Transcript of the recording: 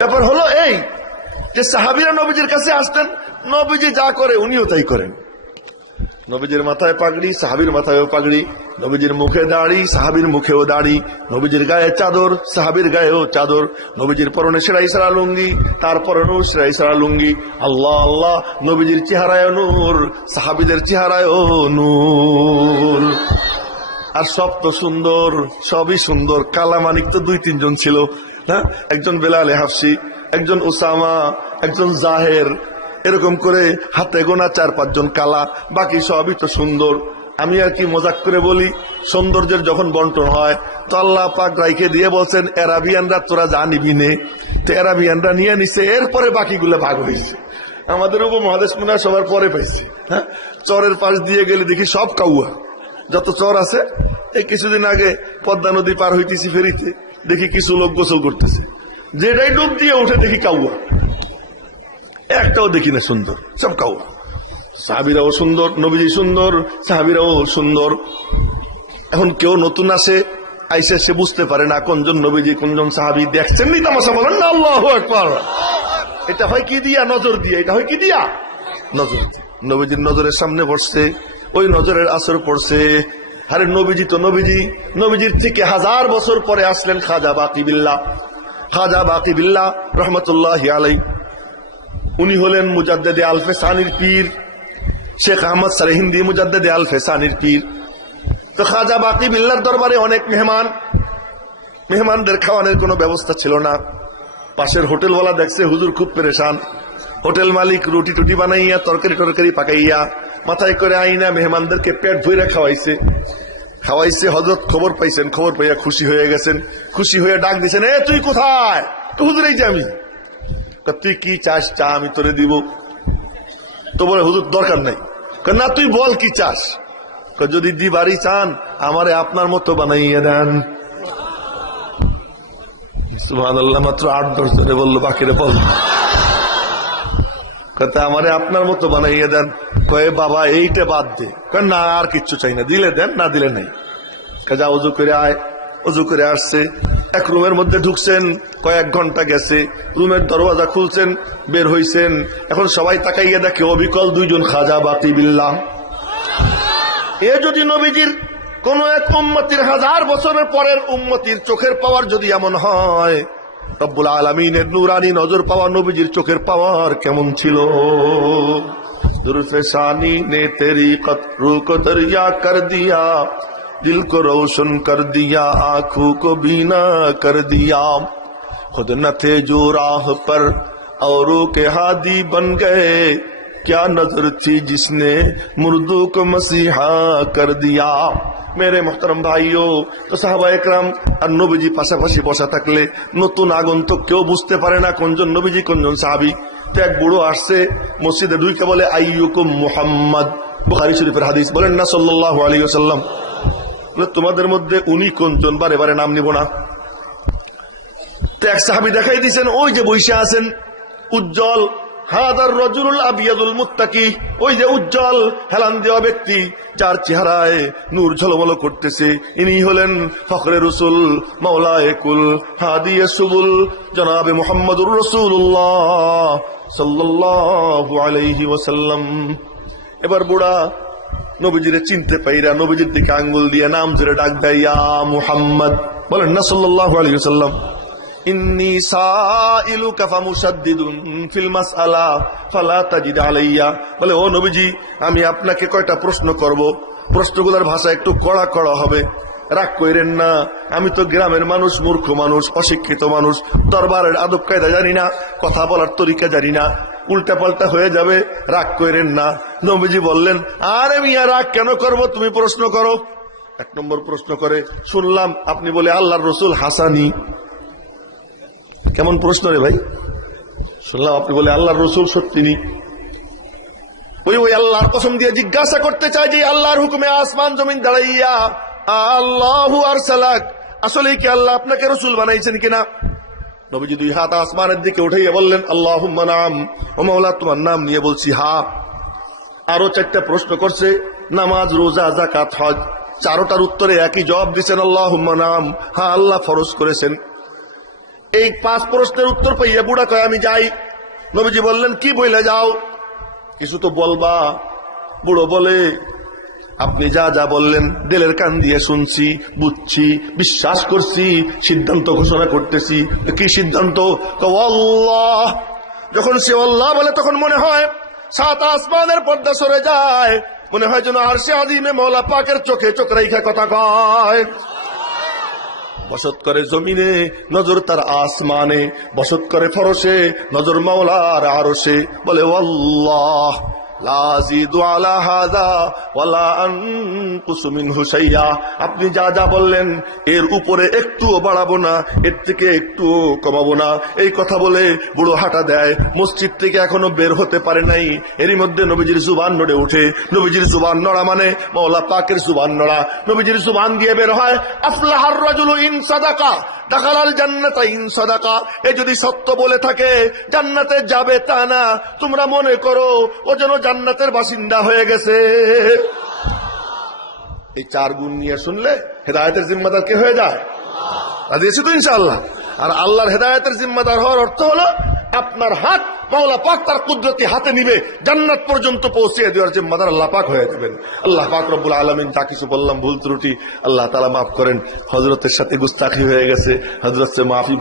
ব্যাপার হলো এই যে সাহাবীরা নবীজির কাছে আসতেন, নবীজি যা করে উনিও তাই করেন। নবীজির মাথায় পাগড়ি, সাহাবীর মাথায়ও পাগড়ি, নবীজির মুখে দাড়ি, সাহাবীর মুখেও দাড়ি, নবীজির গায়ে চাদর, সাহাবীর গায়েও চাদর, নবীজির পরনে সেরাই সারা লুঙ্গি, তার পরনেও সেরাই সারা লুঙ্গি। আল্লাহ আল্লাহ, নবীজির চেহারায় নূর, সাহাবীদের চেহারায় নূর। আর সব তো সুন্দর, সবই সুন্দর। কালামানিক তো 2-3 জন ছিল, হ্যাঁ, একজন বেলাল হাফসি, একজন উসামা, একজন জাহের, এরকম করে হাতে গোনা 4-5 জন কালা, বাকি সবই তো সুন্দর। আমি আর কি মজাক করে বলি, সৌন্দর্যের যখন বন্টন হয় তো আল্লাহ পাক রাইখে দিয়ে বলছেন এরাবিয়ানরা তোরা যা নিবি নে, তো এরাবিয়ানরা নিয়ে নিছে, এরপরে বাকিগুলো ভাগ হয়েছে। আমাদের উপমহাদেশ মনে হয় সবার পরে পাইছে। হ্যাঁ, চরের পাশ দিয়ে গেলে দেখি সব কাউয়া, যত চর আছে। এই কিছুদিন আগে পদ্মা নদী পার হইতেছি ফেরিতে, দেখি কিছু লোক গোসল করতেছে, যেটাই ডুব দিয়ে উঠে দেখি কাউয়া, একটাও দেখি না সুন্দর, সব কাউয়া। সাহাবীরাও সুন্দর, নবীজি সুন্দর, সাহাবীরাও সুন্দর। এখন কেউ নতুন আসে, আইসে সে বুঝতে পারে না কোনজন নবীজি কোনজন সাহাবী। দেখছেন নি তামাশা, বলেন না আল্লাহু আকবার। এটা হয় কি দিয়া? নজর দিয়ে। এটা হয় কি দিয়া? নজর দিয়ে। নবীজির নজরের সামনে বসছে, ওই নজরের আসর পড়ছে। আরে নবীজি তো নবীজি, নবীজির থেকে 1000 বছর পরে আসলেন খাজা বাকি বিল্লাহ। খাজা বাকি বিল্লাহ রহমতুল্লাহি আলাইহি, উনি হলেন মুজাদ্দেদে আলফে সানির পীর, শেখ আহমদ সরহিন্দি মুজাদ্দেদে আলফে সানির পীর। তো খাজা বাকি বিল্লাহর দরবারে অনেক মেহমানদের খাওয়ানোর কোনো ব্যবস্থা ছিল না। পাশের হোটেলওয়ালা দেখছে হুজুর খুব পেরেশান, হোটেল মালিক রুটি টুটি বানাইয়া তরকারি পাকাইয়া মাথায় করে আইনা মেহমানদেরকে পেট ভরে খাওয়াইছে। হযরত খবর পাইছেন, খবর পাইয়া খুশি হয়ে গেছেন, খুশি হয়ে ডাক দিয়েছেন, এ তুই কোথায়? হুজুর এই যে আমি। তুই কি চাস? চা আমি তোরে দিব। তো বলে হুজুর দরকার নাই। না তুই বল কি চাস? যদি দিবারই চান আমারে আপনার মতো বানাইয়া দেন। সুবহানাল্লাহ, মাত্র 8-10 জনে বললো, বাকিরে বল। কথা আমারে আপনার মতো বানাইয়া দেন। কয়ে বাবা এইটা বাদ দে। না আর কিচ্ছু চাই না, দিলে দেন, না দিলে নেই। কাজা উজু করে আয়। উজু করে আসছে, এক রুমের মধ্যে ঢুকছেন, কয়েক ঘন্টা গেছে, রুমের দরওয়াজা খুলছেন, বের হইছেন। এখন সবাই তাকাইয়া দেখে অবিকল 2 জন খাজা বাকি বিল্লাহ। এ যদি নবীজির কোন এক উম্মতির 1000 বছরের পরের উম্মতির চোখের পাওয়ার যদি এমন হয়, রব্বুল আলামিনের নুরানি নজর পাওয়া নবীজির চোখের পাওয়ার কেমন ছিল। দুরফেসানি নে তেরি কতরু কো দরিয়া কর দিয়া, दिल को रोशन कर दिया, आंखों को बीना कर दिया। खुद न थे जो राह पर औरों के हादी बन गए, क्या नजर थी जिसने मुर्दों को मसीहा कर दिया। मेरे मोहतरम भाइयों, তো সাহাবা একরাম আর নবীজি পাশাপাশি বসা থাকলে নতুন আগন্তুক কেউ বুঝতে পারে না কোনজন নবীজি কোনজন সাহাবী। তো এক বুড়ো আসছে মসজিদে, ঢুকে বলে আইয়ুকুম মুহাম্মদ। বুখারী শরীফের হাদিস, বলেন না সাল্লাল্লাহু আলাইহি ওয়াসাল্লাম। তোমাদের মধ্যে উনি কোনজন? বারে বারে নাম নিব না। তো এক সাহাবী দেখাই দিয়েছেন, ওই যে বইসা আছেন উজ্জ্বল, হাদার রাজুলুল আবিয়াদুল মুত্তাকি, ওই যে উজ্জ্বল হেলান দেওয়া ব্যক্তি যার চেহারায় নূর ঝলমল করতেছে, ইনি হলেন ফখরে রসুল, মাওলায়ে কুল, হাদিয়ে সুবুল, জনাবে মুহাম্মদুর রাসূলুল্লাহ সাল্লাল্লাহু আলাইহি ওয়াসাল্লাম। এবার বুড়া নবীজিরে চিনতে পাইরা নবীজির দিকে আঙ্গুল দিয়ে নাম ধরে ডাক দেয়, ইয়া মুহাম্মদ। বলেন না সাল্লাল্লাহু আলাইহি ওয়াসাল্লাম। ইন্নী সাইলুকা ফামুশাদ্দিদুন ফিল মাসআলা ফালা তাজিদ আলাইয়া। বলে ও নবীজি, আমি আপনাকে কয়টা প্রশ্ন করব, প্রশ্নগুলোর ভাষা একটু কড়া কড়া হবে, রাগ কইরেন না। আমি তো গ্রামের মানুষ, মূর্খ মানুষ, অশিক্ষিত মানুষ, দরবারের আদব কায়দা জানি না, কথা বলার তরিকা জানি না, উল্টা পাল্টা হয়ে যাবে, রাগ কইরেন না। নবীজি বললেন, আরে মিয়া রাগ কেন করব, তুমি প্রশ্ন করো। 1 নম্বর প্রশ্ন করে, শুনলাম আপনি বলে আল্লাহর রসুল হাসানি। কেমন প্রশ্ন রে ভাই? শুনলাম আপনি বলে আল্লাহর রসুল সত্যি নি। ওই আল্লাহর কসম দিয়ে জিজ্ঞাসা করতে চাই যে আল্লাহর হুকুমে আসমান জমিন দাঁড়াইয়া আল্লাহু আরসালাক, আসলে কি আল্লাহ আপনাকে রসুল বানাইছেন কিনা? নবীজি 2 হাত আসমানের দিকে উঠাইয়া বললেন, আল্লাহুম্মা নাম, ও মাওলা তোমার নাম নিয়ে বলছি হা। আরো 4টা প্রশ্ন করছে, নামাজ, রোজা, যাকাত, হজ, 4টার উত্তরে একই জবাব দিচ্ছেন, আল্লাহুম্মা নাম, হ্যাঁ আল্লাহ ফরজ করেছেন। এই 5 প্রশ্নের উত্তর পাইয়া বুড়া কয় আমি যাই। নবীজি বললেন কি বইলে যাও? কিছু তো বলবা। বুড়ো বলে আপনি যা যা বললেন দিলের কান দিয়ে শুনছি, বুঝছি, বিশ্বাস করছি, সিদ্ধান্ত ঘোষণা করতেছি। কি সিদ্ধান্ত? আল্লাহ। যখন সে আল্লাহ বলে তখন মনে হয় 7 আসমানের পর্দা সরে যায়, মনে হয় যেন আরশে আজিমে মওলা পাকের চোখে চোখ রাইখা কথা কয়। বসত করে জমিনে, নজর তার আসমানে, বসত করে ফরশে, নজর মাওলার আরশে। বলে আল্লাহ লা আযীদু আলা হাযা ওয়ালা আনকুসু মিনহু শাইআ। আপনি যা যা বললেন এর উপরে একটুও বাড়াবো না, এর থেকে একটুও কমাবো না। এই কথা বলে বুড়ো হাঁটা দেয়। মসজিদ থেকে এখনো বের হতে পারে নাই, এরই মধ্যে নবীজির জুবান নড়ে ওঠে। নবীজির জুবান নড়া মানে মাওলা পাকের জুবান নড়া। নবীজির জুবান দিয়ে বের হয় আফলাহার রাজুলু ইন সাদাকা দাখালাল জান্নাতা ইন সাদাকা। এ যদি সত্য বলে থাকে জান্নাতে যাবে তা না, তোমরা মনে করো ও যেন জান্নাতের বাসিন্দা হয়ে গেছে। এই 4 গুণ নিয়ে শুনলে হেদায়েতের জিম্মাদার কে হয়ে যায়? রাজি আছি তো ইনশাআল্লাহ? আর আল্লাহর হেদায়েতের জিম্মাদার হওয়ার অর্থ হলো আপনার হাত মাওলা পাক তার কুদরতি হাতে নিবে, জান্নাত পর্যন্ত পৌঁছে দেওয়ার জিম্মাদার আল্লাহ পাক হয়ে যাবেন। আল্লাহ পাক রব্বুল আলামিন যা কিছু বললাম ভুল ত্রুটি আল্লাহ তাআলা মাফ করেন। হযরতের সাথে গুস্তাখি হয়ে গেছে, হযরত সে মাফি